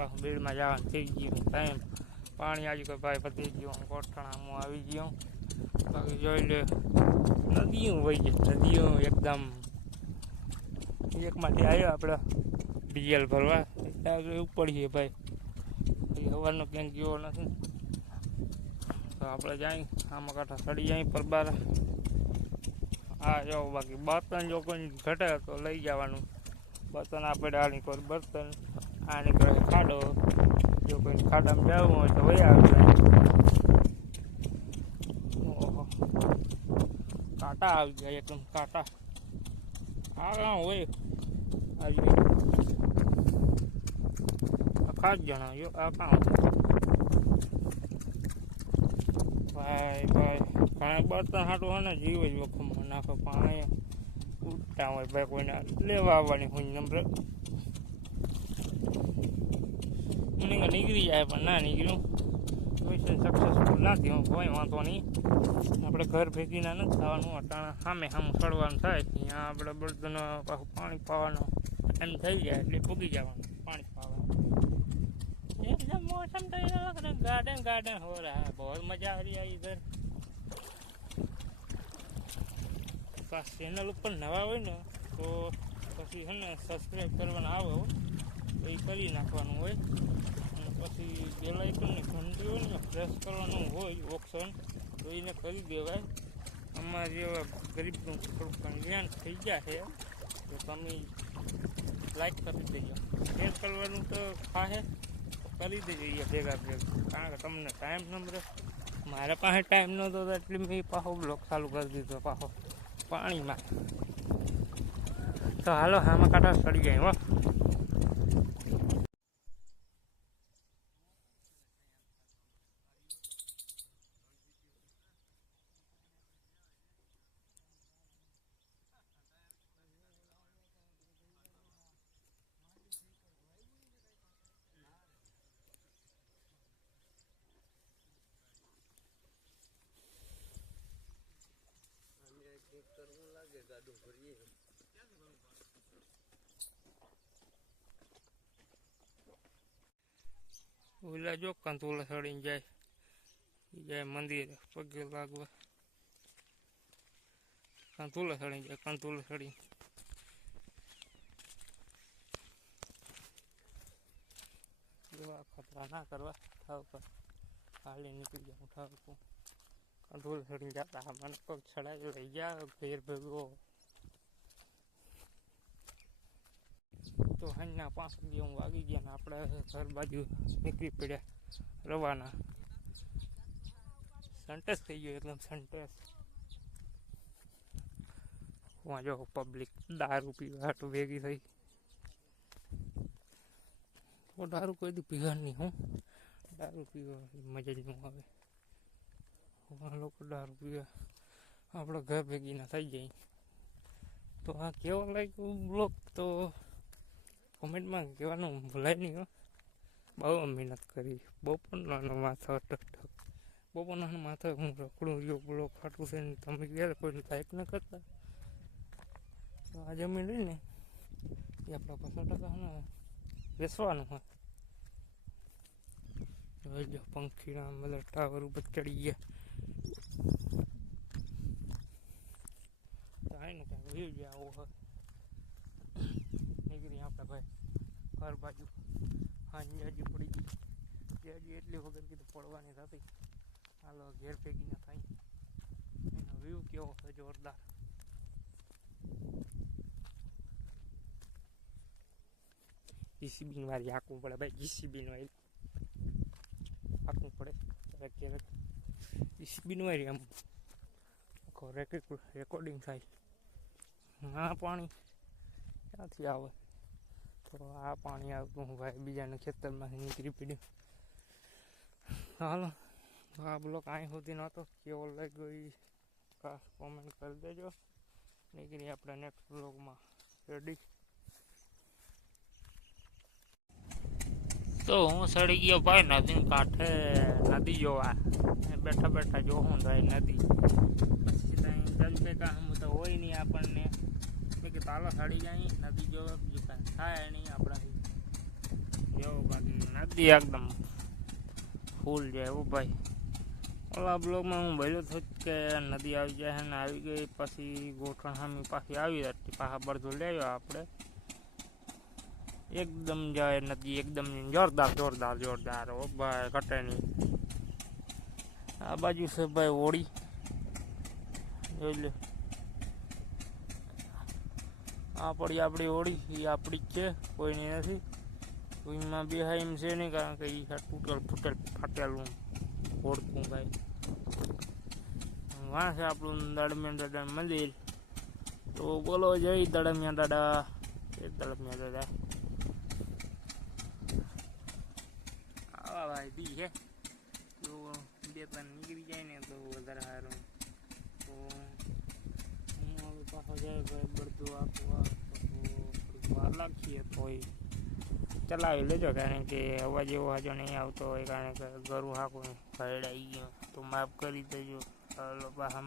પાછું બીડમાં જવાનું થઈ ગયું ટાઈમ. પાણી આવી ગયું ભાઈ, પતી ગયું. કોઠાણામાં આવી ગયું. બાકી જોઈ લે નદીઓ વહી જાય, નદીઓ એકદમ. એકમાંથી આવ્યો આપણે ડીઝલ ભરવા, ઉપડીએ ભાઈ. સવારનો ક્યાંક ગયો નથી તો આપણે જાય આમાં કાંઠા સડી જાય પરબાર. હા જો બાકી બર્તન જો કોઈ ઘટે તો લઈ જવાનું. બર્તન આપણે આ નીકળે બર્તન, આ નીકળે ખાડો. જો કોઈ ખાડામાં જવું હોય તો વહી આવે. ઓહો કાંટા આવી ગયા એકદમ કાંટા. આ કાં હોય આવી ખાસ જણાવ્યો આ કાં ભાઈ. ઘણા બર્તન હાટું હોય ને જીવ જ વખમમાં નાખો. પાણી ઉઠતા હોય ભાઈ, કોઈને લેવા આવવાની હોય નંબર નીકળી જાય પણ ના નીકળ્યું. મિશન સક્સેસફુલ ના થયું, કોઈ વાંધો નહીં. આપણે ઘર ભેગીના નથી થવાનું. અટાણા સામે સામું ચડવાનું થાય ત્યાં આપણે બર્તન પાછું પાણી પાવાનું એમ થઈ જાય એટલે પૂગી જવાનું પાણી પાવાનું. एकदम मौसम तो ये लग रहा गार्डन गार्डन हो रहा है, बहुत मजा आ रही है इधर. पास चैनल ऊपर नवा હોય ને તો પછી છે ને સબસ્ક્રાઈબ કરવાના આવે તો એ કરી નાખવાનું હોય. અને પછી બેલ આઇકનની ઘંટી હોય ને પ્રેસ કરવાનું હોય ઓપ્શન, તો એને કરી દેવાય. અમારા જેવા ગરીબનું થોડુંક કલ્યાણ થઈ ગયા છે તો તમે લાઈક કરી દેજો. શેર કરવાનું તો થાય કરી દેજો ભેગા ભેગા, કારણ કે તમને ટાઈમ ન મળે. મારા પાસે ટાઈમ નહોતો એટલે મેં પાછો બ્લોગ ચાલુ કરી દીધો પાછો પાણીમાં. તો હાલો આમાં કાંટા સડી જાય હો. ઓલા જો કંતુલા સડીને જાય મંદિર પગે લાગવા. કંતુલા સડી જાય, કંતુલા સડી. એવા ખતરા ના કરવા ઠાવ પર હાલી નીકળી જાઉં ઠાવ પર. કંતુલા સડીને જતા મને પગ ચડાવી લઈ ગયા ઘેર ભેગો. તો હાંજના 5 જેવું વાગી ગયા ને આપણે ઘર બાજુ નીકળી પડ્યા રવાના. સંટેસ થઈ ગયો એકદમ સંટેસ. વાં જો પબ્લિક દારૂ પીવા હાટું ભેગી થઈ. તો દારૂ કોઈ દી પીવા નહીં. હું દારૂ પીવા મજા જ ન આવે. લોકો દારૂ પીવા આપણે ઘર ભેગી ના થઈ જાય. તો આ કેવો લાગ્યો બ્લોગ તો કોમેન્ટમાં કહેવાનું ભૂલાય નહીં હો. બહુ મહેનત કરી. બપોરનો માથો ટક બપોરનો માથો હું રખડું રહ્યો બ્લોગ ખાટું છે ને તમે ક્યારે કોઈ લાઈક ન કરતા. તો આ જમીન લઈને એ આપણા 50% ને વેચવાનું હોય. જોઈ લો પંખીના બધા ટાવર ઉપર ચડી ગયા. કાંઈ ને કાંઈ વ્યૂ જ આવો હોય. નીકળી આપણે ભાઈ ઘર બાજુ. હાજી હજી પડી ગઈ હજી એટલી વગર કીધું પડવાની થતી. હાલો ઘેર ભેગી ના થાય. એનો વ્યૂ કેવો છે જોરદાર. જીસીબી વાળી આંકવું પડે ભાઈ, જીસીબી વાળી આંકવું પડે ક્યારેક ક્યારેક. જીસીબી વાળી આમ આખો રેકોર્ડિંગ થાય. આ પાણી ક્યાંથી આવે? તો આ પાણી આવતું હું ભાઈ બીજાને ખેતરમાંથી નીકળી પડ્યું. હાલો આ બ્લોક અહીં સુધી નહોતો. કેવો લાગ્યો એ ખાસ કોમેન્ટ કરી દેજો. નીકળી આપણે નેક્સ્ટ બ્લોગમાં રેડી. તો હું સડી ગયો ભાઈ નદી કાંઠે, નદી જોવા બેઠા બેઠા જોઉં ભાઈ નદી. પછી ત્યાં જલપે કામ તો હોય નહીં આપણને. મેં કે તાલો સડી જાય નદી જોવા, બીજું કાંઈ થાય નહીં આપણાથી. જો બાકી નદી એકદમ ફૂલ જાય હો ભાઈ. ઓલા બ્લોગમાં હું બોલ્યો હતો કે નદી આવી જાય ને આવી ગઈ, પછી ગોઠણ સામે પાછી આવી હતી, પાછા બળદો લેવા આપણે એકદમ જાય નદી એકદમ જોરદાર જોરદાર જોરદાર હો ભાઈ, ઘટે નહીં. આ બાજુ છે ભાઈ હોળી, જોઈ લે આ પડી આપણી હોળી, એ આપણી જ છે, કોઈની નથી. કોઈમાં બેહાય એમ છે નહીં, કારણ કે એ તૂટેલ ફૂટેલ ફાટેલું ઓળખું ભાઈ. વાં છે આપણું દળમિયા દાદા મંદિર. તો બોલો જય દળમિયા દાદા, એ દળમિયા દાદા. આવા ભાઈ બી છે તો બે ત્રણ નીકળી જાય ને તો વધારે સારું. તો હું હવે પાછો જાય ભાઈ, બધું આખું વાર લાગીએ તો ચલાવી લેજો, કારણ કે અવાજ એવો હાજો નહીં આવતો હોય, કારણ કે ઘરું હાકું ભરડાઈ ગયું તો માફ કરી દેજો. પાછા